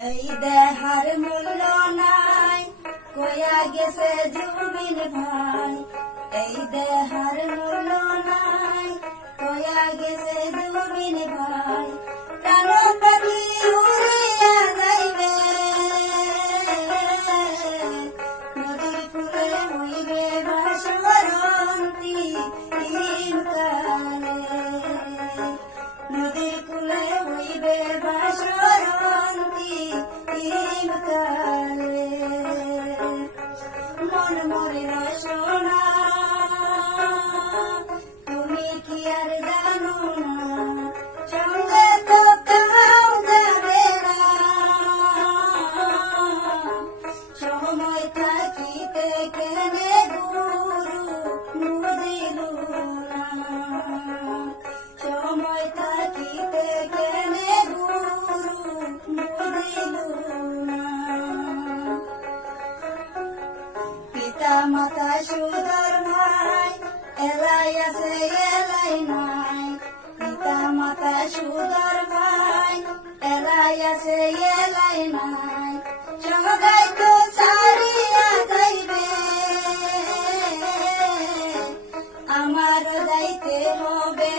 এই দেহার মূল্য নাই কইয়া গেছে জুবিন ভাই। এই দেহার মূল্য নাই কইয়া গেছে জুবিন ভাই। প্রাণ পাখি উড়িয়া যাইবে নদীর কূলে হইবে ভাসরন্তি কালে। নদীর কূলে হইবে ভাসরন্তি কালে। মন মরিল সোনা তুমি কি আর জানো না, সঙ্গে তো কাউ যাবে না। সময় থাকিতে কেনে গুরু বুঝিল না, সময় থাকিতে কেনে গুরু বুঝিল না। পিতা মাতা সুদর ভাই এলাই আছে এলাই নাই। পিতা মাতা সুদর ভাই এলাই আছে এলাই নাই। সবাই তো ছাড়িয়া যাইবে আমারও যাইতে হবে।